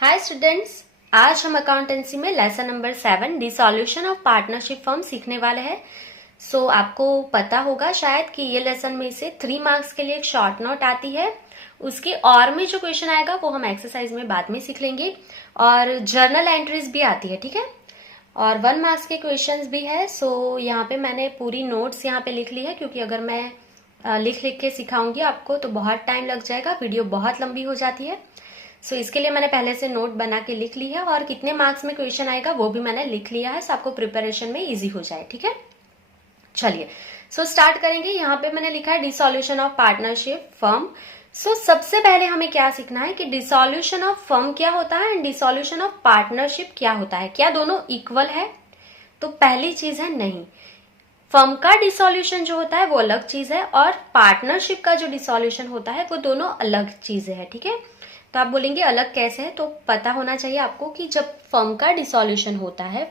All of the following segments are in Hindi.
हाय स्टूडेंट्स, आज हम अकाउंटेंसी में lesson number 7 dissolution of partnership firm सीखने वाले हैं। आपको पता होगा शायद कि ये लेसन में से 3 मार्क्स के लिए एक शॉर्ट नोट आती है। उसके और में जो क्वेश्चन आएगा वो हम एक्सरसाइज में बाद में सीख लेंगे। और जर्नल एंट्रीज भी आती है, ठीक है। और 1 मार्क्स के क्वेश्चंस भी है। यहाँ पे मैंने पूरी नोट्स यहाँ पे लिख ली है, क्योंकि अगर मैं लिख लिख के सिखाऊंगी आपको तो बहुत टाइम लग जाएगा, वीडियो बहुत लंबी हो जाती है। इसके लिए मैंने पहले से नोट बना के लिख ली है, और कितने मार्क्स में क्वेश्चन आएगा वो भी मैंने लिख लिया है, आपको प्रिपरेशन में इजी हो जाए, ठीक है। चलिए स्टार्ट करेंगे। यहाँ पे मैंने लिखा है डिसॉल्यूशन ऑफ पार्टनरशिप फर्म। सबसे पहले हमें क्या सीखना है कि डिसॉल्यूशन ऑफ फर्म क्या होता है एंड डिसॉल्यूशन ऑफ पार्टनरशिप क्या होता है। क्या दोनों इक्वल है? तो पहली चीज है नहीं, फर्म का डिसॉल्यूशन जो होता है वो अलग चीज है, और पार्टनरशिप का जो डिसॉल्यूशन होता है वो दोनों अलग चीजें हैं, ठीक है। तो आप बोलेंगे अलग कैसे है, तो पता होना चाहिए आपको कि जब फर्म का डिसॉल्यूशन होता है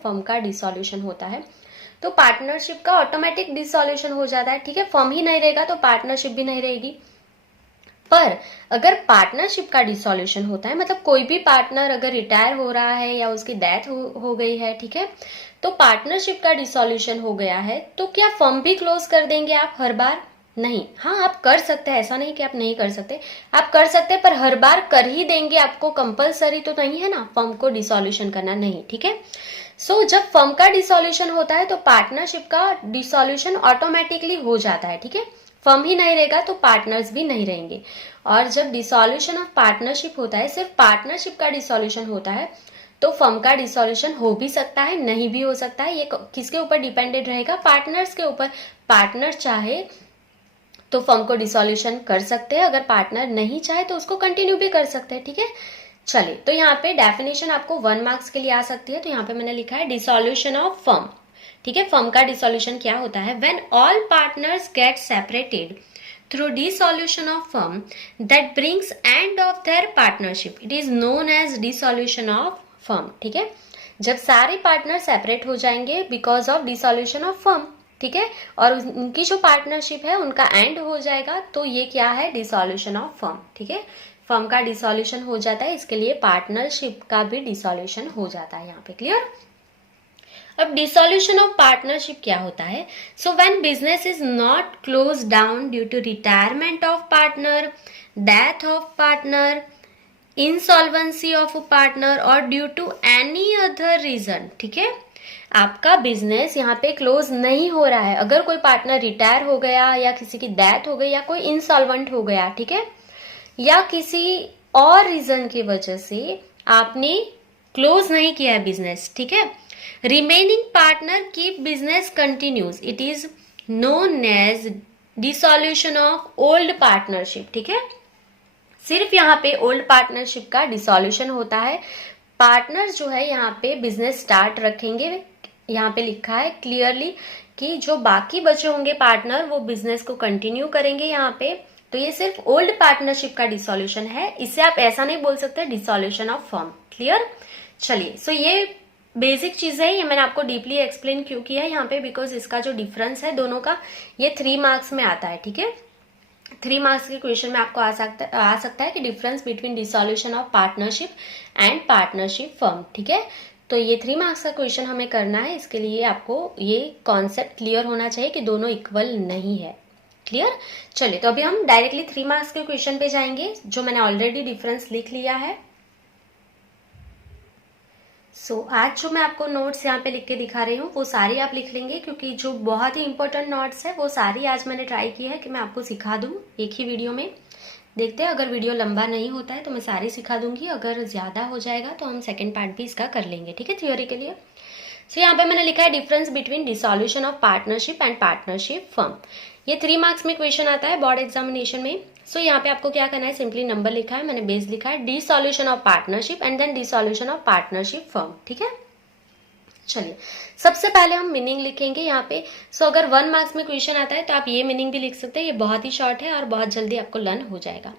तो पार्टनरशिप का ऑटोमेटिक डिसॉल्यूशन हो जाता है, ठीक है। फर्म ही नहीं रहेगा तो पार्टनरशिप भी नहीं रहेगी। पर अगर पार्टनरशिप का डिसॉल्यूशन होता है, मतलब कोई भी पार्टनर अगर रिटायर हो रहा है या उसकी डेथ हो गई है, ठीक है, तो पार्टनरशिप का डिसॉल्यूशन हो गया है, तो क्या फर्म भी क्लोज कर देंगे आप हर बार? नहीं। हाँ, आप कर सकते हैं, ऐसा नहीं कि आप नहीं कर सकते, आप कर सकते हैं, पर हर बार कर ही देंगे आपको कंपलसरी तो नहीं है ना फर्म को डिसॉल्यूशन करना, नहीं, ठीक है। जब फर्म का डिसॉल्यूशन होता है तो पार्टनरशिप का डिसॉल्यूशन ऑटोमेटिकली हो जाता है, ठीक है। फर्म ही नहीं रहेगा तो पार्टनर्स भी नहीं रहेंगे। और जब डिसॉल्यूशन ऑफ पार्टनरशिप होता है, सिर्फ पार्टनरशिप का डिसॉल्यूशन होता है, तो फर्म का डिसॉल्यूशन हो भी सकता है, नहीं भी हो सकता है। ये किसके ऊपर डिपेंडेंट रहेगा? पार्टनर्स के ऊपर। पार्टनर चाहे तो फर्म को डिसॉल्यूशन कर सकते हैं, अगर पार्टनर नहीं चाहे तो उसको कंटिन्यू भी कर सकते हैं, ठीक है। चलिए, तो यहाँ पे डेफिनेशन आपको 1 मार्क्स के लिए आ सकती है। तो यहाँ पे मैंने लिखा है डिसॉल्यूशन ऑफ फर्म, ठीक है। फर्म का डिसॉल्यूशन क्या होता है? When all partners get separated through dissolution of firm that brings end of their partnership, it is known as dissolution of firm, ठीक है। जब सारे पार्टनर सेपरेट हो जाएंगे because of dissolution of firm, ठीक है, और उनकी जो पार्टनरशिप है उनका एंड हो जाएगा, तो ये क्या है? डिसॉल्यूशन ऑफ फर्म, ठीक है। फर्म का डिसॉल्यूशन हो जाता है, इसके लिए पार्टनरशिप का भी डिसॉल्यूशन हो जाता है। यहाँ पे क्लियर? अब डिसॉल्यूशन ऑफ पार्टनरशिप क्या होता है? When business is not close down due to retirement of partner, death of partner, insolvency of a partner और due to any other reason, ठीक है। आपका बिजनेस यहाँ पे क्लोज नहीं हो रहा है, अगर कोई पार्टनर रिटायर हो गया या किसी की डेथ हो गई या कोई इंसॉल्वेंट हो गया, ठीक है, या किसी और रीजन की वजह से आपने क्लोज नहीं किया है बिजनेस, ठीक है, remaining partner keep business continues, it is known as dissolution of old partnership, ठीक है। सिर्फ यहाँ पे ओल्ड पार्टनरशिप का डिसॉल्यूशन होता है। पार्टनर्स जो है यहाँ पे बिजनेस स्टार्ट रखेंगे, यहाँ पे लिखा है क्लियरली कि जो बाकी बचे होंगे पार्टनर वो बिजनेस को कंटिन्यू करेंगे यहाँ पे। तो ये सिर्फ ओल्ड पार्टनरशिप का डिसॉल्यूशन है, इससे आप ऐसा नहीं बोल सकते डिसॉल्यूशन ऑफ फर्म। क्लियर? चलिए, ये बेसिक चीज है, ये मैंने आपको डीपली एक्सप्लेन क्यों किया है यहाँ पे, बिकॉज इसका जो डिफरेंस है दोनों का, ये 3 मार्क्स में आता है, ठीक है। 3 मार्क्स के क्वेश्चन में आपको आ सकता है कि difference between dissolution of partnership and partnership firm, ठीक है। तो ये 3 मार्क्स का क्वेश्चन हमें करना है, इसके लिए आपको ये कॉन्सेप्ट क्लियर होना चाहिए कि दोनों इक्वल नहीं है। क्लियर? चलिए, तो अभी हम डायरेक्टली 3 मार्क्स के क्वेश्चन पे जाएंगे, जो मैंने ऑलरेडी डिफरेंस लिख लिया है। आज जो मैं आपको नोट्स यहाँ पे लिख के दिखा रही हूँ वो सारी आप लिख लेंगे, क्योंकि जो बहुत ही इंपॉर्टेंट नोट्स है वो सारी आज मैंने ट्राई की है कि मैं आपको सिखा दूँ एक ही वीडियो में। देखते हैं, अगर वीडियो लंबा नहीं होता है तो मैं सारी सिखा दूंगी, अगर ज्यादा हो जाएगा तो हम सेकेंड पार्ट भी इसका कर लेंगे, ठीक है, थ्योरी के लिए। यहाँ पे मैंने लिखा है difference between dissolution of partnership and partnership firm. ये 3 मार्क्स में क्वेश्चन आता है बोर्ड एग्जामिनेशन में। यहाँ पे आपको क्या करना है, सिंपली नंबर लिखा है, मैंने बेस लिखा है dissolution of partnership and then dissolution of partnership firm, ठीक है। चलिए, सबसे पहले हम मीनिंग लिखेंगे यहाँ पे। अगर 1 मार्क्स में क्वेश्चन आता है तो आप ये मीनिंग भी लिख सकते हैं, ये बहुत ही शॉर्ट है और बहुत जल्दी आपको लर्न हो जाएगा।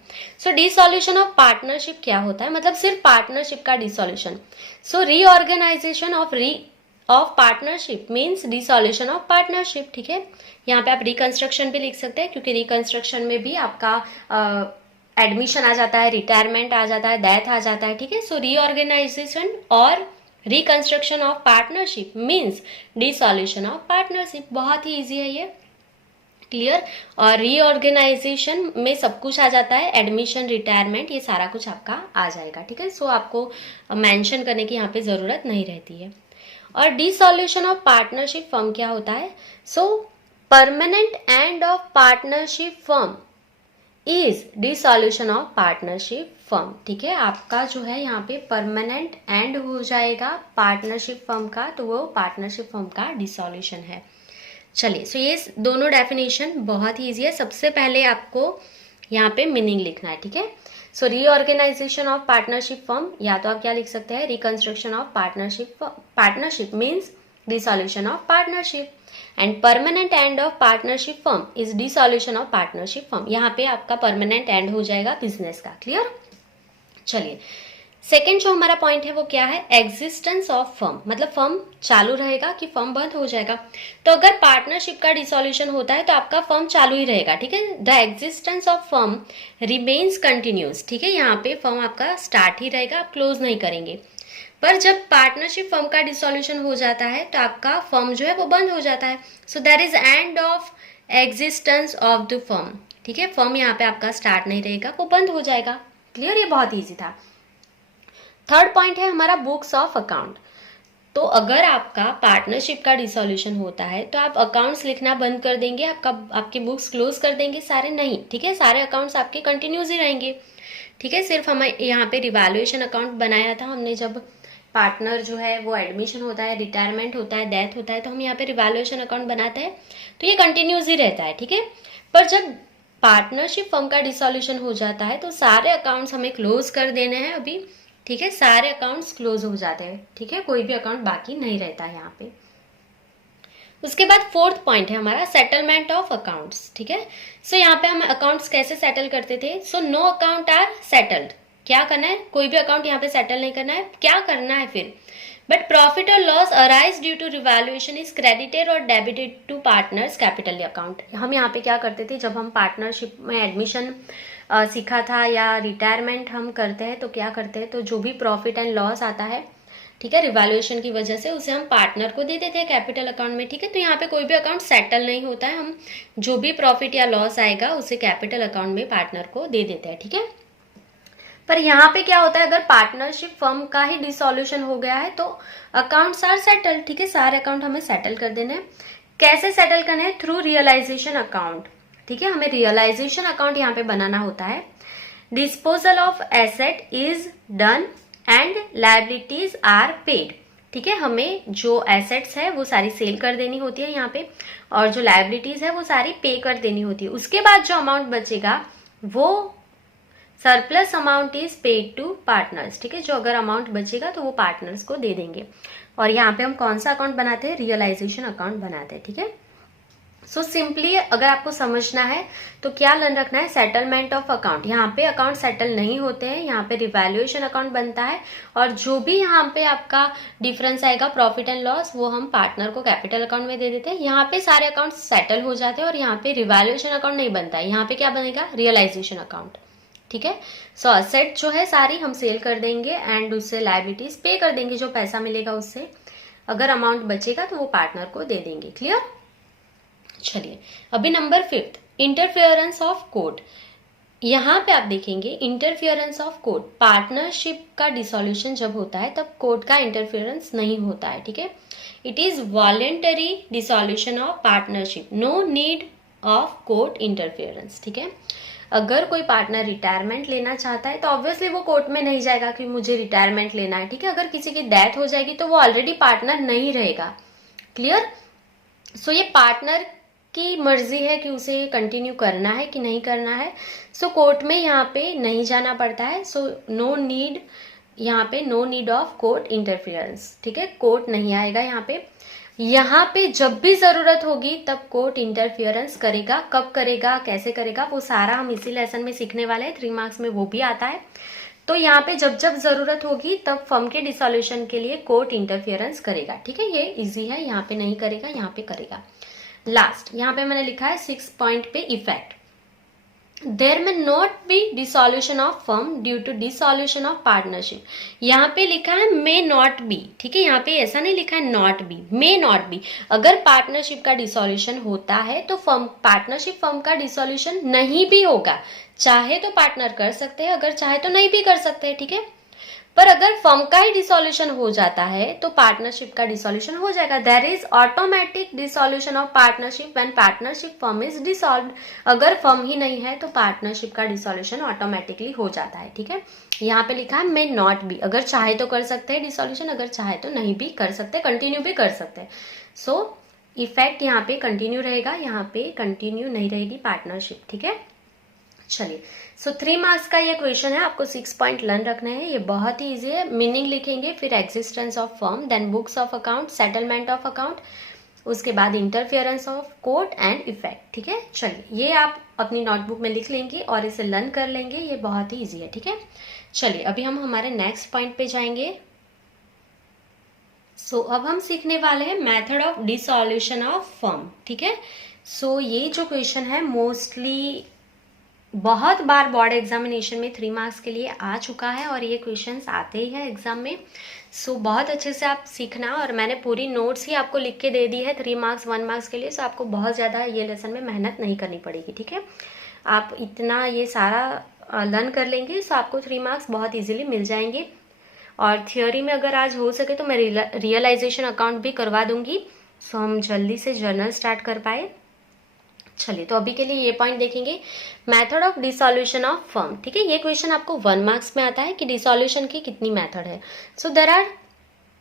डिसॉल्यूशन ऑफ पार्टनरशिप क्या होता है? मतलब सिर्फ पार्टनरशिप का dissolution. Reorganisation of partnership means dissolution of partnership, ठीक है। यहाँ पे आप रिकंस्ट्रक्शन भी लिख सकते हैं, क्योंकि रिकंस्ट्रक्शन में भी आपका एडमिशन आ जाता है, रिटायरमेंट आ जाता है, डेथ आ जाता है, ठीक है। सो रीऑर्गेनाइजेशन और reconstruction of partnership means dissolution of partnership. बहुत ही ईजी है ये, क्लियर। और रीऑर्गेनाइजेशन में सब कुछ आ जाता है, एडमिशन, रिटायरमेंट, ये सारा कुछ आपका आ जाएगा, ठीक है। सो आपको मेंशन करने की यहाँ पे जरूरत नहीं रहती है। और डिसॉल्यूशन ऑफ पार्टनरशिप फर्म क्या होता है? सो permanent end of partnership firm is dissolution of partnership firm, ठीक है। आपका जो है यहाँ पे परमानेंट एंड हो जाएगा पार्टनरशिप फर्म का, तो वो पार्टनरशिप फर्म का डिसॉल्यूशन है। चलिए, सो ये दोनों डेफिनेशन बहुत ही ईजी है। सबसे पहले आपको यहाँ पे मीनिंग लिखना है, ठीक है। सो रीऑर्गेनाइजेशन ऑफ पार्टनरशिप फर्म, या तो आप क्या लिख सकते हैं, reconstruction of partnership means dissolution of partnership, and permanent end of partnership firm is dissolution of partnership firm. यहाँ पे आपका परमानेंट एंड हो जाएगा बिजनेस का, क्लियर। चलिए, सेकेंड जो हमारा पॉइंट है वो क्या है? एग्जिस्टेंस ऑफ फर्म, मतलब फर्म चालू रहेगा कि फर्म बंद हो जाएगा। तो अगर पार्टनरशिप का डिसॉल्यूशन होता है तो आपका फर्म चालू ही रहेगा, ठीक है। The existence of firm remains continuous, ठीक है। यहाँ पे फर्म आपका स्टार्ट ही रहेगा, आप क्लोज नहीं करेंगे। पर जब पार्टनरशिप फर्म का डिसॉल्यूशन हो जाता है तो आपका फर्म जो है वो बंद हो जाता है। So there is end of existence of the firm, ठीक है। फर्म यहाँ पे आपका स्टार्ट नहीं रहेगा, वो बंद हो जाएगा, क्लियर। ये बहुत ईजी था। थर्ड पॉइंट है हमारा बुक्स ऑफ अकाउंट। तो अगर आपका पार्टनरशिप का डिसॉल्यूशन होता है तो आप अकाउंट्स लिखना बंद कर देंगे, आपकी बुक्स क्लोज कर देंगे, सारे नहीं, ठीक है। सारे अकाउंट्स आपके कंटिन्यूस ही रहेंगे, ठीक है। सिर्फ हमें यहाँ पे रिवैल्यूएशन अकाउंट बनाया था हमने, जब पार्टनर जो है वो एडमिशन होता है, रिटायरमेंट होता है, डेथ होता है, तो हम यहाँ पे रिवैल्यूएशन अकाउंट बनाते हैं, तो ये कंटिन्यूस ही रहता है, ठीक है। पर जब पार्टनरशिप फर्म का डिसॉल्यूशन हो जाता है तो सारे अकाउंट्स हमें क्लोज कर देने हैं अभी, ठीक है। सारे अकाउंट्स क्लोज हो जाते हैं, ठीक है। कोई भी अकाउंट बाकी नहीं रहता है यहाँ पे। उसके बाद फोर्थ पॉइंट है हमारा सेटलमेंट ऑफ अकाउंट्स, ठीक है। सो यहाँ पे हम अकाउंट्स कैसे सेटल करते थे? So no account are settled. क्या करना है? कोई भी अकाउंट यहाँ पे सेटल नहीं करना है। क्या करना है फिर? बट प्रॉफिट और loss arise due to revaluation is credited और debited to partners capital account. हम यहाँ पे क्या करते थे, जब हम पार्टनरशिप में एडमिशन सीखा था या रिटायरमेंट हम करते हैं तो क्या करते हैं, तो जो भी प्रॉफिट एंड लॉस आता है, ठीक है, रिवैल्यूएशन की वजह से, उसे हम पार्टनर को दे देते हैं कैपिटल अकाउंट में, ठीक है। तो यहाँ पे कोई भी अकाउंट सेटल नहीं होता है, हम जो भी प्रॉफिट या लॉस आएगा उसे कैपिटल अकाउंट में पार्टनर को दे देते हैं, ठीक है। पर यहाँ पे क्या होता है, अगर पार्टनरशिप फर्म का ही डिसॉल्यूशन हो गया है तो अकाउंट्स आर सेटल, ठीक है। सारे अकाउंट हमें सेटल कर देने हैं। कैसे सेटल करने हैं? थ्रू रियलाइजेशन अकाउंट, ठीक है। हमें रियलाइजेशन अकाउंट यहाँ पे बनाना होता है। Disposal of asset is done and liabilities are paid, ठीक है। हमें जो एसेट्स है वो सारी सेल कर देनी होती है यहाँ पे, और जो लायबिलिटीज है वो सारी पे कर देनी होती है। उसके बाद जो अमाउंट बचेगा वो surplus amount is paid to partners, ठीक है। जो अगर अमाउंट बचेगा तो वो पार्टनर्स को दे देंगे। और यहाँ पे हम कौन सा अकाउंट बनाते हैं? रियलाइजेशन अकाउंट बनाते हैं, ठीक है। सो सिंपली अगर आपको समझना है तो क्या लन रखना है? Settlement of account. यहाँ पे अकाउंट सेटल नहीं होते हैं, यहाँ पे रिवैल्यूएशन अकाउंट बनता है, और जो भी यहाँ पे आपका डिफरेंस आएगा प्रॉफिट एंड लॉस, वो हम पार्टनर को कैपिटल अकाउंट में दे देते हैं। यहाँ पे सारे अकाउंट सेटल हो जाते हैं और यहाँ पे रिवैल्यूएशन अकाउंट नहीं बनता है। यहाँ पे क्या बनेगा? रियलाइजेशन अकाउंट, ठीक है। सो असेट जो है सारी हम सेल कर देंगे एंड उससे लायबिलिटीज पे कर देंगे, जो पैसा मिलेगा उससे। अगर अमाउंट बचेगा तो वो पार्टनर को दे देंगे, क्लियर। चलिए, अभी नंबर 5, इंटरफेरेंस ऑफ कोर्ट। यहाँ पे आप देखेंगे इंटरफेरेंस ऑफ कोर्ट। पार्टनरशिप का डिसॉल्यूशन जब होता है तब कोर्ट का इंटरफेरेंस नहीं होता है, ठीक है। It is voluntary dissolution of partnership, no need of court interference, ठीक है। अगर कोई पार्टनर रिटायरमेंट लेना चाहता है तो ऑब्वियसली वो कोर्ट में नहीं जाएगा कि मुझे रिटायरमेंट लेना है, ठीक है। अगर किसी की डेथ हो जाएगी तो वो ऑलरेडी पार्टनर नहीं रहेगा, क्लियर। सो ये पार्टनर की मर्जी है कि उसे कंटिन्यू करना है कि नहीं करना है। सो कोर्ट में यहाँ पे नहीं जाना पड़ता है। सो नो नीड, यहाँ पे no need of court interference, ठीक है। कोर्ट नहीं आएगा यहाँ पे। यहाँ पे जब भी जरूरत होगी तब कोर्ट इंटरफियरेंस करेगा। कब करेगा, कैसे करेगा, वो सारा हम इसी लेसन में सीखने वाले हैं। 3 मार्क्स में वो भी आता है। तो यहाँ पे जब जब जरूरत होगी तब फर्म के डिसॉल्यूशन के लिए कोर्ट इंटरफियरेंस करेगा, ठीक है। ये इजी है, यहाँ पे नहीं करेगा, यहाँ पे करेगा। लास्ट यहाँ पे मैंने लिखा है 6 पॉइंट पे effect. There may not be dissolution of firm due to dissolution of partnership. यहाँ पे लिखा है मे नॉट बी, ठीक है, यहाँ पे ऐसा नहीं लिखा है not be, may not be. अगर पार्टनरशिप का डिसॉल्यूशन होता है तो फर्म, पार्टनरशिप फर्म का डिसॉल्यूशन नहीं भी होगा। चाहे तो पार्टनर कर सकते हैं, अगर चाहे तो नहीं भी कर सकते हैं, ठीक है। पर अगर फर्म का ही डिसॉल्यूशन हो जाता है तो पार्टनरशिप का डिसॉल्यूशन हो जाएगा। There is automatic dissolution of partnership when partnership firm is dissolved. अगर फर्म ही नहीं है तो पार्टनरशिप का डिसॉल्यूशन ऑटोमेटिकली हो जाता है, ठीक है। यहाँ पे लिखा है मे नॉट बी, अगर चाहे तो कर सकते हैं डिसॉल्यूशन, अगर चाहे तो नहीं भी कर सकते, कंटिन्यू भी कर सकते हैं। सो इफेक्ट यहाँ पे कंटिन्यू रहेगा, यहाँ पे कंटिन्यू नहीं रहेगी पार्टनरशिप, ठीक है। चलिए, सो 3 मार्क्स का ये क्वेश्चन है, आपको 6 पॉइंट लर्न रखने हैं। ये बहुत ही इजी है। मीनिंग लिखेंगे, फिर existence of firm, then books of account, settlement of account, उसके बाद interference of court and effect, ठीक है। चलिए, ये आप अपनी नोटबुक में लिख लेंगे और इसे लर्न कर लेंगे। ये बहुत ही ईजी है, ठीक है। चलिए, अभी हम हमारे नेक्स्ट पॉइंट पे जाएंगे। सो अब हम सीखने वाले हैं method of dissolution of firm, ठीक है। सो ये जो क्वेश्चन है मोस्टली बहुत बार बोर्ड एग्जामिनेशन में 3 मार्क्स के लिए आ चुका है और ये क्वेश्चंस आते ही हैं एग्जाम में। सो बहुत अच्छे से आप सीखना, और मैंने पूरी नोट्स ही आपको लिख के दे दी है 3 मार्क्स 1 मार्क्स के लिए। सो आपको बहुत ज़्यादा ये लेसन में मेहनत नहीं करनी पड़ेगी, ठीक है। आप इतना ये सारा लर्न कर लेंगे, सो आपको 3 मार्क्स बहुत ईजिली मिल जाएंगे। और थियोरी में अगर आज हो सके तो मैं रियलाइजेशन अकाउंट भी करवा दूंगी, सो हम जल्दी से जर्नल स्टार्ट कर पाए। चलिए, तो अभी के लिए ये पॉइंट देखेंगे, method of dissolution of firm, ठीक है। ये क्वेश्चन आपको 1 मार्क्स में आता है कि डिसॉल्यूशन की कितनी मेथड है। So there are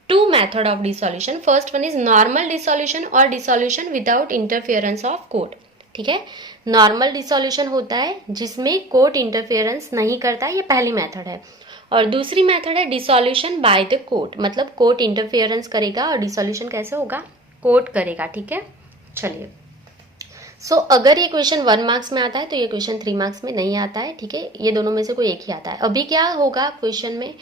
2 method of dissolution. First one is normal dissolution और dissolution without interference of court, ठीक है। नॉर्मल डिसॉल्यूशन होता है जिसमें कोर्ट इंटरफियरेंस नहीं करता, ये पहली मेथड है। और दूसरी मेथड है डिसॉल्यूशन बाय द कोर्ट, मतलब कोर्ट इंटरफियरेंस करेगा और डिसॉल्यूशन कैसे होगा, कोर्ट करेगा, ठीक है। चलिए, सो अगर ये क्वेश्चन 1 मार्क्स में आता है तो ये क्वेश्चन 3 मार्क्स में नहीं आता है, ठीक है। ये दोनों में से कोई एक ही आता है। अभी क्या होगा क्वेश्चन में,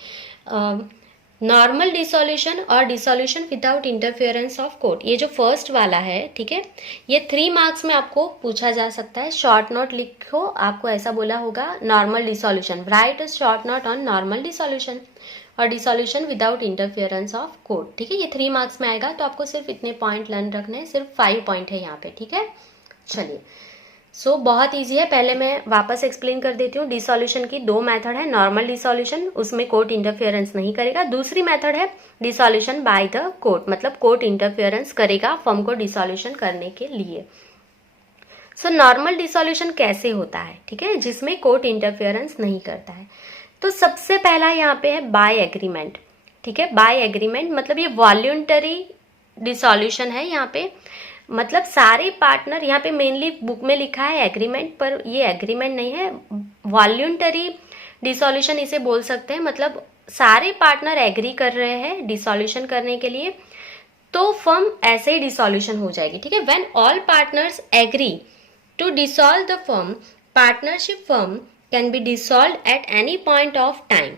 नॉर्मल डिसॉल्यूशन और dissolution without interference of court, ये जो फर्स्ट वाला है, ठीक है, ये 3 मार्क्स में आपको पूछा जा सकता है। शॉर्ट नोट लिखो, आपको ऐसा बोला होगा normal dissolution, write short note on normal dissolution और dissolution without interference of court, ठीक है। ये 3 मार्क्स में आएगा, तो आपको सिर्फ इतने पॉइंट लर्न रखने हैं, सिर्फ 5 पॉइंट है यहाँ पे, ठीक है। चलिए, सो बहुत इजी है। पहले मैं वापस एक्सप्लेन कर देती हूँ। डिसॉल्यूशन की 2 मेथड है। नॉर्मल डिसॉल्यूशन, उसमें कोर्ट इंटरफियरेंस नहीं करेगा। दूसरी मेथड है डिसॉल्यूशन बाय द कोर्ट, मतलब कोर्ट इंटरफियरेंस करेगा फर्म को डिसॉल्यूशन करने के लिए। सो नॉर्मल डिसॉल्यूशन कैसे होता है, ठीक है, जिसमें कोर्ट इंटरफियरेंस नहीं करता है। तो सबसे पहला यहाँ पे है बाय एग्रीमेंट, ठीक है। बाय एग्रीमेंट मतलब ये वॉल्यूंटरी डिसॉल्यूशन है। यहाँ पे मतलब सारे पार्टनर, यहाँ पे मेनली बुक में लिखा है एग्रीमेंट, पर ये एग्रीमेंट नहीं है, वॉल्यूंटरी डिसॉल्यूशन इसे बोल सकते हैं। मतलब सारे पार्टनर एग्री कर रहे हैं डिसॉल्यूशन करने के लिए, तो फर्म ऐसे ही डिसॉल्यूशन हो जाएगी, ठीक है। When all partners agree to dissolve the firm, partnership firm can be dissolve at any point of time.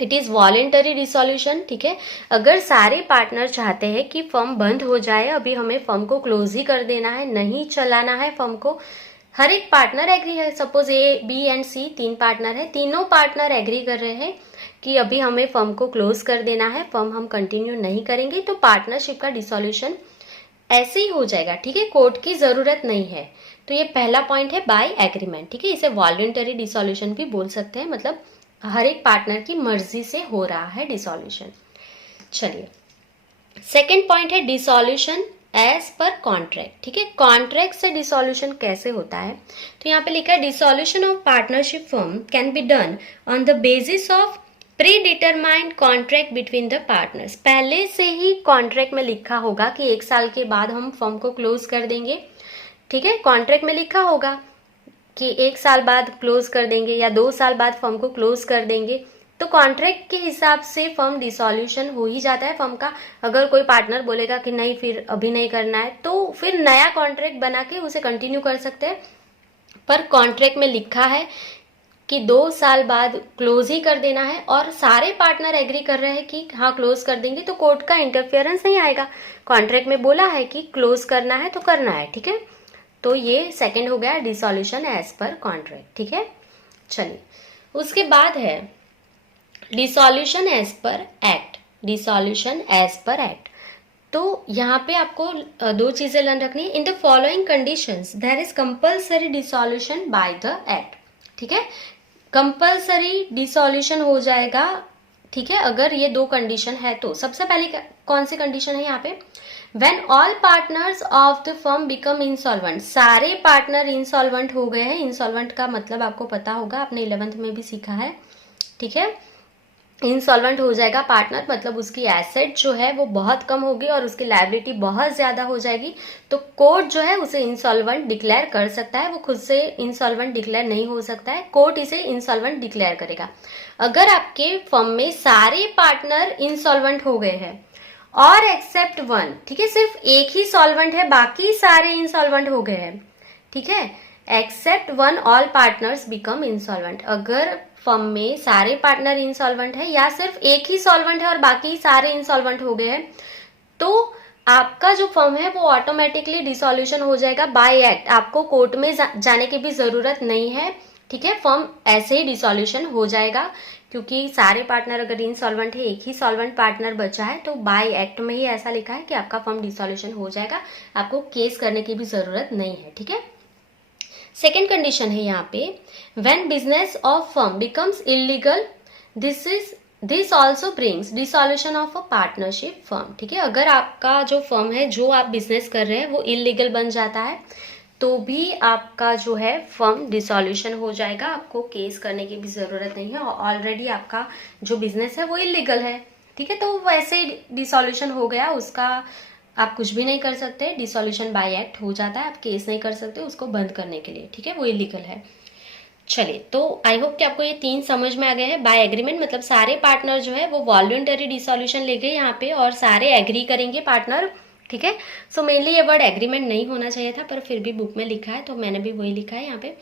It is voluntary dissolution, ठीक है। अगर सारे पार्टनर चाहते हैं कि फर्म बंद हो जाए, अभी हमें फर्म को क्लोज ही कर देना है, नहीं चलाना है फर्म को, हर एक पार्टनर एग्री है। Suppose A, B and C 3 partner है, तीनों पार्टनर एग्री कर रहे हैं कि अभी हमें फर्म को क्लोज कर देना है, फर्म हम कंटिन्यू नहीं करेंगे, तो पार्टनरशिप का डिसॉल्यूशन ऐसे ही हो जाएगा, ठीक है। कोर्ट की जरूरत नहीं है। तो ये पहला पॉइंट है बाय एग्रीमेंट, ठीक है। इसे वॉलंटरी डिसॉल्यूशन भी बोल सकते हैं, मतलब हर एक पार्टनर की मर्जी से हो रहा है डिसॉल्यूशन। चलिए, सेकेंड पॉइंट है डिसॉल्यूशन एज पर कॉन्ट्रैक्ट, ठीक है। कॉन्ट्रैक्ट से डिसॉल्यूशन कैसे होता है, तो यहाँ पे लिखा है dissolution of partnership firm can be done on the basis of pre determined contract between the partners. पहले से ही कॉन्ट्रैक्ट में लिखा होगा कि 1 साल के बाद हम फर्म को क्लोज कर देंगे, ठीक है। कॉन्ट्रैक्ट में लिखा होगा कि 1 साल बाद क्लोज कर देंगे या 2 साल बाद फर्म को क्लोज कर देंगे, तो कॉन्ट्रैक्ट के हिसाब से फर्म डिसॉल्यूशन हो ही जाता है फर्म का। अगर कोई पार्टनर बोलेगा कि नहीं फिर अभी नहीं करना है, तो फिर नया कॉन्ट्रैक्ट बना के उसे कंटिन्यू कर सकते हैं। पर कॉन्ट्रैक्ट में लिखा है कि 2 साल बाद क्लोज ही कर देना है और सारे पार्टनर एग्री कर रहे हैं कि हाँ क्लोज कर देंगे, तो कोर्ट का इंटरफियरेंस नहीं आएगा। कॉन्ट्रैक्ट में बोला है कि क्लोज करना है तो करना है, ठीक है। तो ये सेकंड हो गया डिसॉल्यूशन एज पर कॉन्ट्रैक्ट, ठीक है। चलिए उसके बाद है dissolution as per act. Dissolution as per act, तो यहाँ पे आपको दो चीजें लर्न रखनी है। In the following conditions there is compulsory dissolution by the act, ठीक है। कंपल्सरी डिसॉल्यूशन हो जाएगा, ठीक है, अगर ये दो कंडीशन है तो। सबसे पहली कौन सी कंडीशन है यहाँ पे, when all partners of the firm become insolvent. सारे पार्टनर इंसॉल्वेंट हो गए हैं। इंसॉल्वेंट का मतलब आपको पता होगा, आपने 11th में भी सीखा है, ठीक है। इंसॉल्वेंट हो जाएगा पार्टनर, मतलब उसकी एसेट जो है वो बहुत कम होगी और उसकी लायबिलिटी बहुत ज्यादा हो जाएगी। तो कोर्ट जो है उसे इंसॉल्वेंट डिक्लेयर कर सकता है, वो खुद से इंसॉल्वेंट डिक्लेयर नहीं हो सकता है, कोर्ट इसे इंसॉल्वेंट डिक्लेयर करेगा। अगर आपके फर्म में सारे पार्टनर इंसॉल्वेंट हो गए हैं और एक्सेप्ट वन, ठीक है, सिर्फ एक ही सॉल्वेंट है, बाकी सारे इंसॉल्वेंट हो गए हैं, ठीक है, except one all partners become insolvent. अगर फर्म में सारे पार्टनर इंसॉल्वेंट है या सिर्फ एक ही सॉल्वेंट है और बाकी सारे इंसॉल्वेंट हो गए हैं, तो आपका जो फर्म है वो ऑटोमेटिकली डिसॉल्यूशन हो जाएगा बाय एक्ट। आपको कोर्ट में जाने की भी जरूरत नहीं है, ठीक है, फर्म ऐसे ही डिसॉल्यूशन हो जाएगा, क्योंकि सारे पार्टनर अगर इंसॉल्वेंट है, एक ही सॉल्वेंट पार्टनर बचा है, तो बाय एक्ट में ही ऐसा लिखा है कि आपका फर्म डिसॉल्यूशन हो जाएगा, आपको केस करने की भी जरूरत नहीं है, ठीक है। सेकेंड कंडीशन है यहाँ पे, when business of firm becomes illegal this also brings dissolution of a partnership firm, ठीक है। अगर आपका जो फर्म है, जो आप बिजनेस कर रहे हैं, वो इलीगल बन जाता है, तो भी आपका जो है फर्म डिसॉल्यूशन हो जाएगा, आपको केस करने की भी जरूरत नहीं है, ऑलरेडी आपका जो बिजनेस है वो इलीगल है, ठीक है। तो वैसे ही डिसॉल्यूशन हो गया, उसका आप कुछ भी नहीं कर सकते, डिसॉल्यूशन बाय एक्ट हो जाता है, आप केस नहीं कर सकते उसको बंद करने के लिए, ठीक है, वो इलीगल है। चलिए, तो आई होप कि आपको ये तीन समझ में आ गए हैं। बाय एग्रीमेंट मतलब सारे पार्टनर जो है वो वॉल्यूंटरी डिसॉल्यूशन लेंगे यहाँ पे और सारे एग्री करेंगे पार्टनर, ठीक है। सो मेनली ये वर्ड एग्रीमेंट नहीं होना चाहिए था, पर फिर भी बुक में लिखा है तो मैंने भी वही लिखा है यहाँ पे।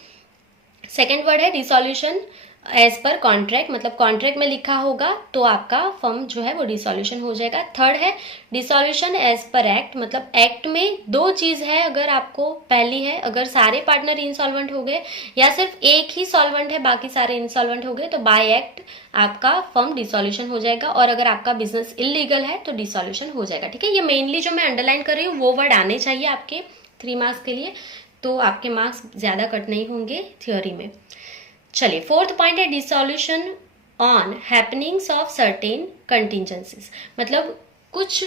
सेकेंड वर्ड है डिसॉल्यूशन एज पर कॉन्ट्रैक्ट, मतलब कॉन्ट्रैक्ट में लिखा होगा तो आपका फर्म जो है वो डिसॉल्यूशन हो जाएगा। थर्ड है डिसॉल्यूशन एज पर एक्ट, मतलब एक्ट में दो चीज है, अगर आपको पहली है अगर सारे पार्टनर इंसॉल्वेंट हो गए या सिर्फ एक ही सॉल्वेंट है बाकी सारे इंसॉल्वेंट हो गए, तो बाय एक्ट आपका फर्म डिसॉल्यूशन हो जाएगा, और अगर आपका बिजनेस इलीगल है तो डिसॉल्यूशन हो जाएगा, ठीक है। ये मेनली जो मैं अंडरलाइन कर रही हूँ वो वर्ड आने चाहिए आपके 3 मार्क्स के लिए, तो आपके मार्क्स ज्यादा कट नहीं होंगे थ्योरी में। चलिए, फोर्थ पॉइंट है dissolution on happenings of certain contingencies, मतलब कुछ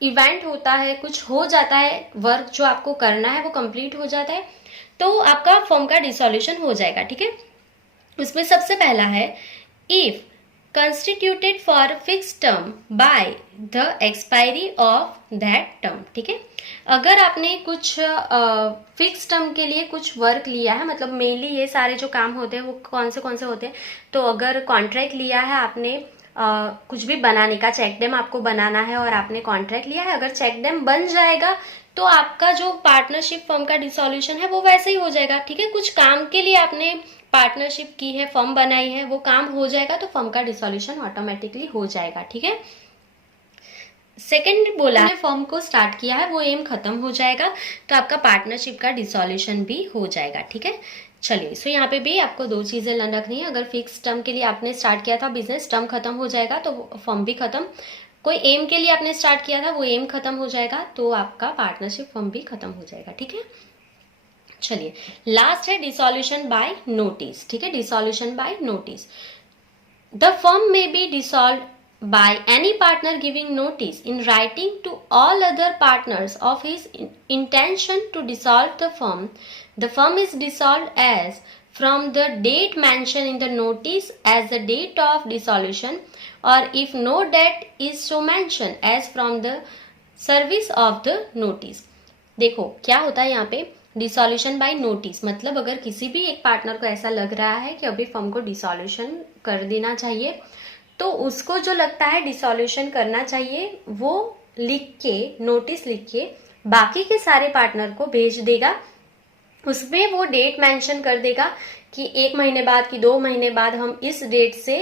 इवेंट होता है, कुछ हो जाता है, वर्क जो आपको करना है वो कंप्लीट हो जाता है, तो आपका फर्म का डिसॉल्यूशन हो जाएगा, ठीक है। उसमें सबसे पहला है if constituted for fix term by the expiry of that term, ठीक है। अगर आपने कुछ फिक्स टर्म के लिए कुछ वर्क लिया है, मतलब मेनली ये सारे जो काम होते हैं वो कौन से होते हैं, तो अगर कॉन्ट्रैक्ट लिया है आपने कुछ भी बनाने का, चेक डैम आपको बनाना है और आपने कॉन्ट्रैक्ट लिया है, अगर चेक डैम बन जाएगा तो आपका जो पार्टनरशिप फर्म का डिसॉल्यूशन है वो वैसे ही हो जाएगा, ठीक है। कुछ काम के लिए आपने पार्टनरशिप की है, फर्म बनाई है, वो काम हो जाएगा तो फर्म का डिसॉल्यूशन ऑटोमेटिकली हो जाएगा, ठीक है। सेकेंड बोला है फर्म को स्टार्ट किया है वो एम खत्म हो जाएगा तो आपका पार्टनरशिप का डिसॉल्यूशन भी हो जाएगा, ठीक है। चलिए, सो यहाँ पे भी आपको दो चीजें लर्न रखनी है। अगर फिक्स टर्म के लिए आपने स्टार्ट किया था बिजनेस, टर्म खत्म हो जाएगा तो फर्म भी खत्म, कोई एम के लिए आपने स्टार्ट किया था वो एम खत्म हो जाएगा तो आपका पार्टनरशिप फर्म भी खत्म हो जाएगा, ठीक है। चलिए, लास्ट है डिसॉल्यूशन बाय नोटिस, ठीक है। Dissolution by notice, the firm may be dissolved by any partner giving notice in writing to all other partners of his intention to dissolve the firm. The firm is dissolved as from the date mentioned in the notice as the date of dissolution, or if no date is so mentioned as from the service of the notice. देखो क्या होता है यहाँ पे, डिसॉल्यूशन बाय नोटिस मतलब अगर किसी भी एक पार्टनर को ऐसा लग रहा है कि अभी फर्म को डिसॉल्यूशन कर देना चाहिए, तो उसको जो लगता है डिसॉल्यूशन करना चाहिए वो लिख के, नोटिस लिख के बाकी के सारे पार्टनर को भेज देगा। उसमें वो डेट मेंशन कर देगा कि 1 महीने बाद कि 2 महीने बाद हम इस डेट से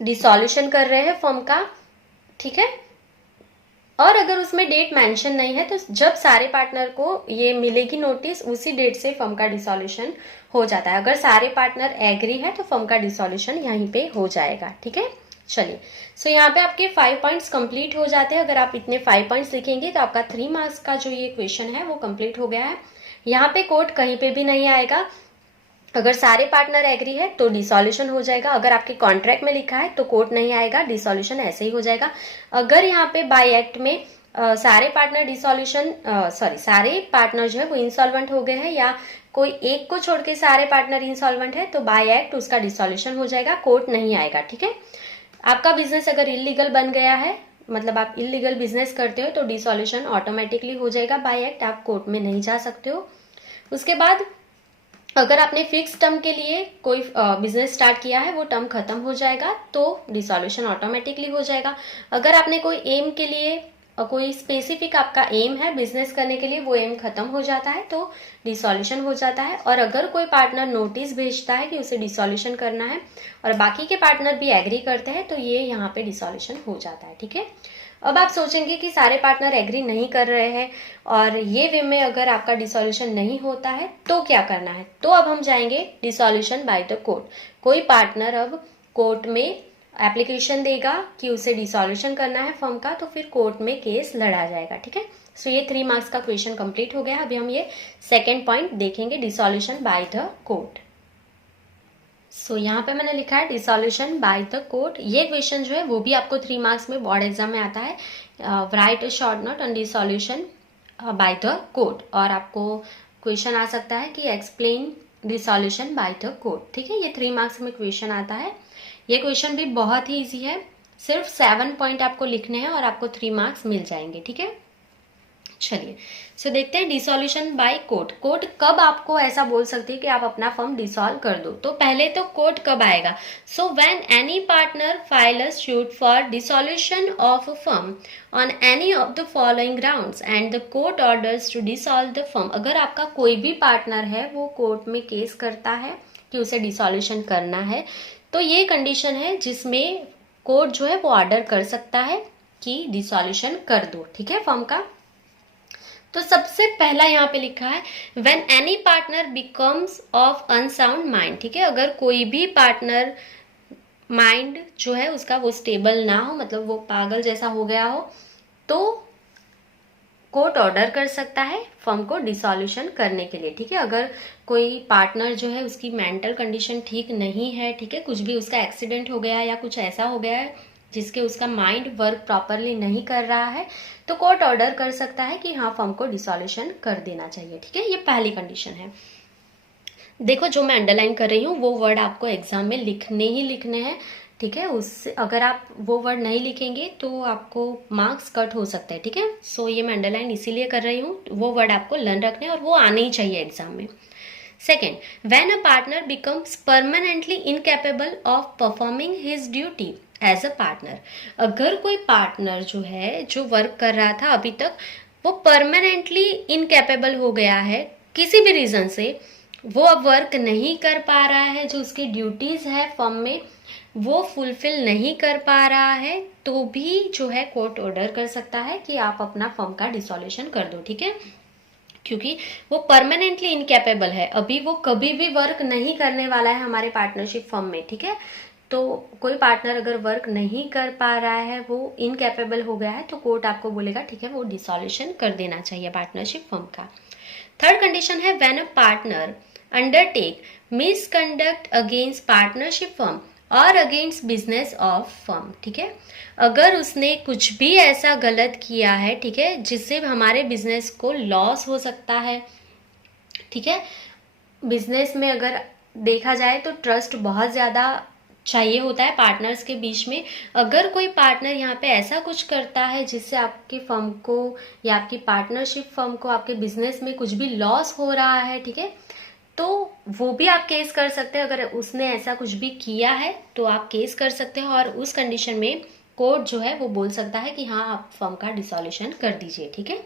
डिसॉल्यूशन कर रहे हैं फर्म का, ठीक है। और अगर उसमें डेट मेंशन नहीं है तो जब सारे पार्टनर को ये मिलेगी नोटिस, उसी डेट से फर्म का डिसॉल्यूशन हो जाता है। अगर सारे पार्टनर एग्री है तो फर्म का डिसॉल्यूशन यहीं पे हो जाएगा। ठीक है, चलिए। सो यहाँ पे आपके 5 पॉइंट्स कंप्लीट हो जाते हैं। अगर आप इतने 5 पॉइंट्स लिखेंगे तो आपका 3 मार्क्स का जो ये क्वेश्चन है वो कंप्लीट हो गया है। यहाँ पे कोट कहीं पे भी नहीं आएगा। अगर सारे पार्टनर एग्री है तो डिसॉल्यूशन हो जाएगा। अगर आपके कॉन्ट्रैक्ट में लिखा है तो कोर्ट नहीं आएगा, डिसॉल्यूशन ऐसे ही हो जाएगा। अगर यहाँ पे बाय एक्ट में सारे पार्टनर डिसॉल्यूशन सारे पार्टनर जो है वो इंसॉल्वेंट हो गए हैं या कोई एक को छोड़ के सारे पार्टनर इंसॉल्वेंट है तो बाय एक्ट उसका डिसॉल्यूशन हो जाएगा, कोर्ट नहीं आएगा। ठीक है, आपका बिजनेस अगर इलीगल बन गया है, मतलब आप इलीगल बिजनेस करते हो तो डिसॉल्यूशन ऑटोमेटिकली हो जाएगा बाय एक्ट, आप कोर्ट में नहीं जा सकते हो। उसके बाद अगर आपने फिक्स टर्म के लिए कोई बिजनेस स्टार्ट किया है, वो टर्म खत्म हो जाएगा तो डिसॉल्यूशन ऑटोमेटिकली हो जाएगा। अगर आपने कोई एम के लिए कोई स्पेसिफिक आपका एम है बिजनेस करने के लिए, वो एम खत्म हो जाता है तो डिसॉल्यूशन हो जाता है। और अगर कोई पार्टनर नोटिस भेजता है कि उसे डिसॉल्यूशन करना है और बाकी के पार्टनर भी एग्री करते हैं तो ये यहाँ पे डिसॉल्यूशन हो जाता है। ठीक है, अब आप सोचेंगे कि सारे पार्टनर एग्री नहीं कर रहे हैं और ये वे में अगर आपका डिसॉल्यूशन नहीं होता है तो क्या करना है। तो अब हम जाएंगे डिसॉल्यूशन बाय द कोर्ट। कोई पार्टनर अब कोर्ट में एप्लीकेशन देगा कि उसे डिसॉल्यूशन करना है फर्म का, तो फिर कोर्ट में केस लड़ा जाएगा। ठीक है, सो ये 3 मार्क्स का क्वेश्चन कंप्लीट हो गया। अभी हम ये सेकेंड पॉइंट देखेंगे, डिसॉल्यूशन बाय द कोर्ट। सो यहाँ पे मैंने लिखा है डिसॉल्यूशन बाय द कोर्ट। ये क्वेश्चन जो है वो भी आपको 3 मार्क्स में बोर्ड एग्जाम में आता है। Right a short note on dissolution by the court, और आपको क्वेश्चन आ सकता है कि explain dissolution by the court. ठीक है, ये 3 मार्क्स में क्वेश्चन आता है। ये क्वेश्चन भी बहुत ही ईजी है, सिर्फ 7 पॉइंट आपको लिखने हैं और आपको 3 मार्क्स मिल जाएंगे। ठीक है, चलिए सो देखते हैं डिसॉल्यूशन बाय कोर्ट। कोर्ट कब आपको ऐसा बोल सकती है कि आप अपना फर्म डिसॉल्व कर दो। तो पहले तो कोर्ट कब आएगा, so when any partner file a suit for dissolution of a firm on any of the following grounds and the court orders to dissolve the firm. अगर आपका कोई भी पार्टनर है वो कोर्ट में केस करता है कि उसे डिसॉल्यूशन करना है, तो ये कंडीशन है जिसमें कोर्ट जो है वो ऑर्डर कर सकता है कि डिसॉल्यूशन कर दो। ठीक है, फर्म का। तो सबसे पहला यहाँ पे लिखा है when any partner becomes of unsound mind. ठीक है, अगर कोई भी पार्टनर माइंड जो है उसका वो स्टेबल ना हो, मतलब वो पागल जैसा हो गया हो, तो कोर्ट ऑर्डर कर सकता है फर्म को डिसॉल्यूशन करने के लिए। ठीक है, अगर कोई पार्टनर जो है उसकी मेंटल कंडीशन ठीक नहीं है, ठीक है, कुछ भी उसका एक्सीडेंट हो गया या कुछ ऐसा हो गया है जिसके उसका माइंड वर्क प्रॉपरली नहीं कर रहा है, तो कोर्ट ऑर्डर कर सकता है कि हाँ फर्म को डिसॉल्यूशन कर देना चाहिए। ठीक है, ये पहली कंडीशन है। देखो जो मैं अंडरलाइन कर रही हूँ वो वर्ड आपको एग्जाम में लिखने ही लिखने हैं। ठीक है, उससे अगर आप वो वर्ड नहीं लिखेंगे तो आपको मार्क्स कट हो सकते हैं। ठीक है, सो ये मैं अंडरलाइन इसीलिए कर रही हूँ, वो वर्ड आपको लर्न रखने और वो आने ही चाहिए एग्जाम में। Second, when a partner becomes permanently incapable of performing his duty as a partner. अगर कोई पार्टनर जो है जो वर्क कर रहा था अभी तक, वो परमानेंटली इनकेपेबल हो गया है किसी भी रीजन से, वो अब वर्क नहीं कर पा रहा है, जो उसकी ड्यूटीज है फर्म में वो फुलफिल नहीं कर पा रहा है, तो भी जो है कोर्ट ऑर्डर कर सकता है कि आप अपना फर्म का डिसॉल्यूशन कर दो। ठीक है, क्योंकि वो परमानेंटली इनकेपेबल है, अभी वो कभी भी वर्क नहीं करने वाला है हमारे पार्टनरशिप फर्म में। ठीक है, तो कोई पार्टनर अगर वर्क नहीं कर पा रहा है, वो इनकेपेबल हो गया है, तो कोर्ट आपको बोलेगा ठीक है वो डिसॉल्यूशन कर देना चाहिए पार्टनरशिप फर्म का। थर्ड कंडीशन है when a partner undertake misconduct against partnership firm और अगेंस्ट बिजनेस ऑफ फर्म। ठीक है, अगर उसने कुछ भी ऐसा गलत किया है, ठीक है, जिससे हमारे बिजनेस को लॉस हो सकता है। ठीक है, बिजनेस में अगर देखा जाए तो ट्रस्ट बहुत ज़्यादा चाहिए होता है पार्टनर्स के बीच में। अगर कोई पार्टनर यहाँ पे ऐसा कुछ करता है जिससे आपकी फर्म को या आपकी पार्टनरशिप फर्म को, आपके बिजनेस में कुछ भी लॉस हो रहा है, ठीक है, तो वो भी आप केस कर सकते हैं। अगर उसने ऐसा कुछ भी किया है तो आप केस कर सकते हैं और उस कंडीशन में कोर्ट जो है वो बोल सकता है कि हाँ आप फर्म का डिसॉल्यूशन कर दीजिए। ठीक है,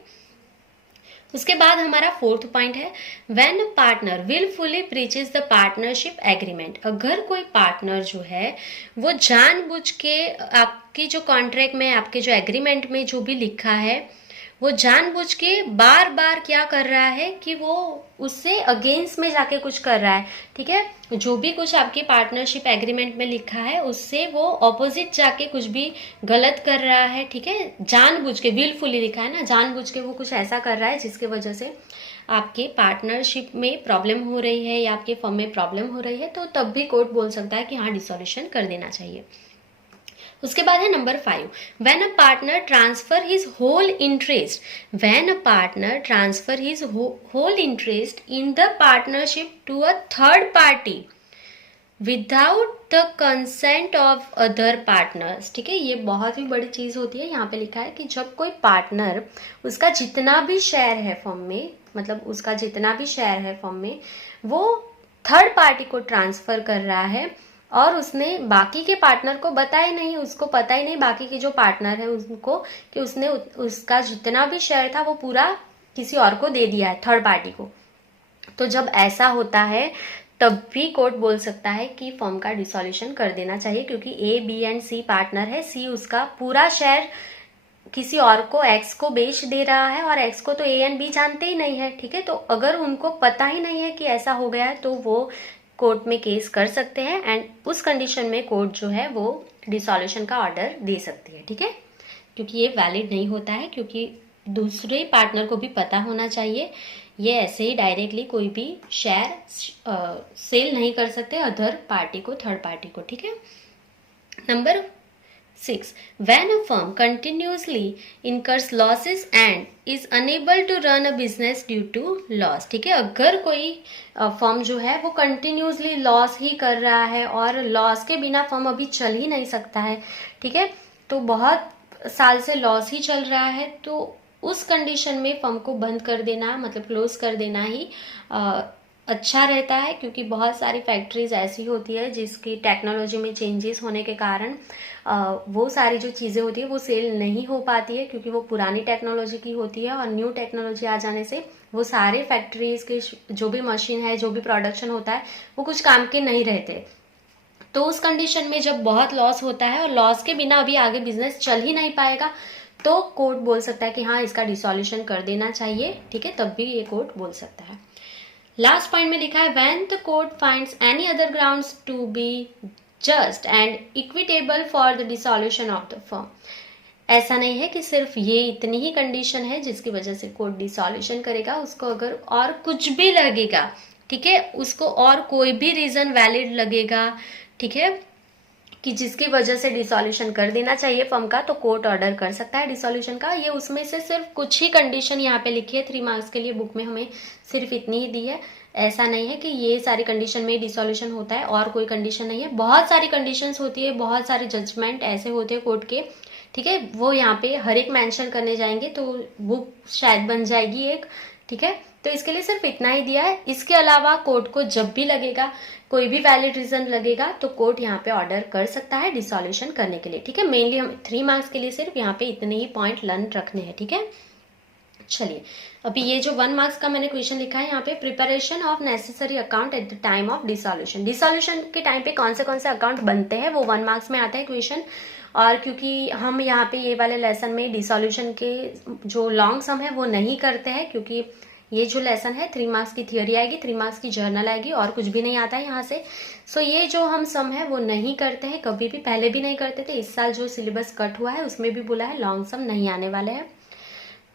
उसके बाद हमारा फोर्थ पॉइंट है when partner wilfully breaches the partnership agreement. अगर कोई पार्टनर जो है वो जानबूझ के आपकी जो कॉन्ट्रैक्ट में, आपके जो एग्रीमेंट में जो भी लिखा है, वो जानबूझ के बार बार क्या कर रहा है कि वो उससे अगेंस्ट में जाके कुछ कर रहा है, ठीक है। जो भी कुछ आपके पार्टनरशिप एग्रीमेंट में लिखा है उससे वो ऑपोजिट जाके कुछ भी गलत कर रहा है, ठीक है। जानबूझ के, विलफुली लिखा है ना, जानबूझ के वो कुछ ऐसा कर रहा है जिसके वजह से आपके पार्टनरशिप में प्रॉब्लम हो रही है या आपके फर्म में प्रॉब्लम हो रही है, तो तब भी कोर्ट बोल सकता है कि हाँ डिसॉल्यूशन कर देना चाहिए। उसके बाद है number 5, when a partner transfer his whole interest, when a partner transfer his whole interest in the partnership to a third party without the consent of other partners, ठीक है। ये बहुत ही बड़ी चीज होती है। यहाँ पे लिखा है कि जब कोई पार्टनर, उसका जितना भी शेयर है फर्म में, मतलब उसका जितना भी शेयर है फर्म में, वो थर्ड पार्टी को ट्रांसफर कर रहा है और उसने बाकी के पार्टनर को बताया नहीं, उसको पता ही नहीं बाकी के जो पार्टनर है उनको कि उसने उसका जितना भी शेयर था वो पूरा किसी और को दे दिया है, थर्ड पार्टी को। तो जब ऐसा होता है तब भी कोर्ट बोल सकता है कि फर्म का डिसॉल्यूशन कर देना चाहिए, क्योंकि ए, बी एंड सी पार्टनर है, सी उसका पूरा शेयर किसी और को, एक्स को बेच दे रहा है और एक्स को तो ए एंड बी जानते ही नहीं है, ठीक है। तो अगर उनको पता ही नहीं है कि ऐसा हो गया है तो वो कोर्ट में केस कर सकते हैं एंड उस कंडीशन में कोर्ट जो है वो डिसॉल्यूशन का ऑर्डर दे सकती है, ठीक है। क्योंकि ये वैलिड नहीं होता है, क्योंकि दूसरे पार्टनर को भी पता होना चाहिए। ये ऐसे ही डायरेक्टली कोई भी शेयर सेल नहीं कर सकते अदर पार्टी को, थर्ड पार्टी को, ठीक है। Number 6, when a firm continuously incurs losses and is unable to run a business due to loss, ठीक है। अगर कोई फर्म जो है वो कंटिन्यूसली लॉस ही कर रहा है और लॉस के बिना फर्म अभी चल ही नहीं सकता है, ठीक है, तो बहुत साल से लॉस ही चल रहा है, तो उस कंडीशन में फर्म को बंद कर देना, मतलब क्लोज कर देना ही अच्छा रहता है। क्योंकि बहुत सारी फैक्ट्रीज ऐसी होती है जिसकी टेक्नोलॉजी में चेंजेस होने के कारण वो सारी जो चीज़ें होती है वो सेल नहीं हो पाती है, क्योंकि वो पुरानी टेक्नोलॉजी की होती है। और न्यू टेक्नोलॉजी आ जाने से वो सारे फैक्ट्रीज के जो भी मशीन है, जो भी प्रोडक्शन होता है, वो कुछ काम के नहीं रहते। तो उस कंडीशन में जब बहुत लॉस होता है और लॉस के बिना अभी आगे बिजनेस चल ही नहीं पाएगा, तो कोर्ट बोल सकता है कि हाँ इसका डिसॉल्यूशन कर देना चाहिए, ठीक है। तब भी ये कोर्ट बोल सकता है। लास्ट पॉइंट में लिखा है when the court finds any other grounds to be just and equitable for the dissolution of the firm. ऐसा नहीं है कि सिर्फ ये इतनी ही कंडीशन है जिसकी वजह से कोर्ट डिसॉल्यूशन करेगा। उसको अगर और कुछ भी लगेगा, ठीक है, उसको और कोई भी रीजन वैलिड लगेगा, ठीक है, कि जिसकी वजह से डिसॉल्यूशन कर देना चाहिए फर्म का, तो कोर्ट ऑर्डर कर सकता है डिसॉल्यूशन का। ये उसमें से सिर्फ कुछ ही कंडीशन यहाँ पे लिखी है 3 मार्क्स के लिए, बुक में हमें सिर्फ इतनी ही दी है। ऐसा नहीं है कि ये सारी कंडीशन में डिसॉल्यूशन होता है और कोई कंडीशन नहीं है। बहुत सारी कंडीशंस होती है, बहुत सारे जजमेंट ऐसे होते हैं कोर्ट के, ठीक है। वो यहाँ पे हर एक मेंशन करने जाएंगे तो बुक शायद बन जाएगी एक, ठीक है। तो इसके लिए सिर्फ इतना ही दिया है। इसके अलावा कोर्ट को जब भी लगेगा, कोई भी वैलिड रीजन लगेगा, तो कोर्ट यहाँ पे ऑर्डर कर सकता है डिसॉल्यूशन करने के लिए, ठीक है। मेनली हम 3 मार्क्स के लिए सिर्फ यहाँ पे इतने ही पॉइंट लर्न रखने हैं, ठीक है। चलिए, अभी ये जो 1 मार्क्स का मैंने क्वेश्चन लिखा है यहाँ पे, preparation of necessary account at the time of dissolution. Dissolution के टाइम पे कौन से अकाउंट बनते हैं वो 1 मार्क्स में आता है क्वेश्चन। और क्योंकि हम यहाँ पे ये वाले लेसन में डिसॉल्यूशन के जो लॉन्ग सम है वो नहीं करते हैं, क्योंकि ये जो लेसन है 3 मार्क्स की थियोरी आएगी, 3 मार्क्स की जर्नल आएगी और कुछ भी नहीं आता है यहाँ से। सो ये जो हम सम है वो नहीं करते हैं, कभी भी पहले भी नहीं करते थे। इस साल जो सिलेबस कट हुआ है उसमें भी बोला है लॉन्ग सम नहीं आने वाले हैं।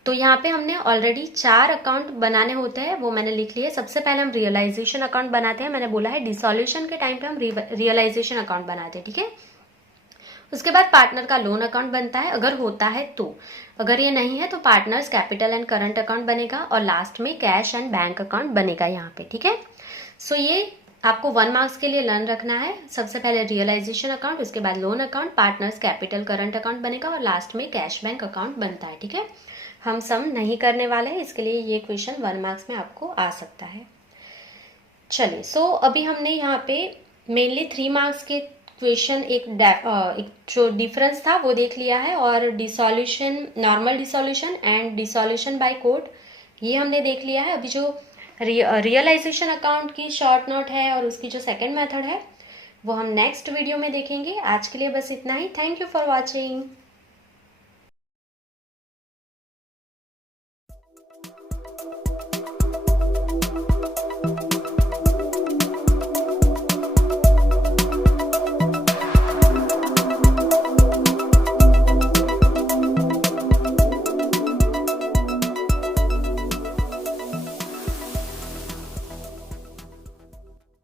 तो यहाँ पे हमने ऑलरेडी 4 अकाउंट बनाने होते हैं, वो मैंने लिख लिया है। सबसे पहले हम रियलाइजेशन अकाउंट बनाते हैं। मैंने बोला है डिसॉल्यूशन के टाइम पे हम रियलाइजेशन अकाउंट बनाते हैं, ठीक है। उसके बाद पार्टनर का लोन अकाउंट बनता है अगर होता है तो, अगर ये नहीं है तो partners capital and current account बनेगा और लास्ट में कैश एंड बैंक अकाउंट बनेगा यहाँ पे, ठीक है। सो ये आपको 1 मार्क्स के लिए लर्न रखना है। सबसे पहले रियलाइजेशन अकाउंट, उसके बाद loan account, partners capital current account बनेगा और लास्ट में कैश बैंक अकाउंट बनता है, ठीक है। हम सम नहीं करने वाले हैं, इसके लिए ये क्वेश्चन 1 मार्क्स में आपको आ सकता है। चलिए, सो अभी हमने यहाँ पे मेनली 3 मार्क्स के क्वेश्चन एक जो डिफरेंस था वो देख लिया है, और dissolution, normal dissolution and dissolution by court ये हमने देख लिया है। अभी जो रियलाइजेशन अकाउंट की शॉर्ट नोट है और उसकी जो सेकंड मेथड है वो हम नेक्स्ट वीडियो में देखेंगे। आज के लिए बस इतना ही। Thank you for watching.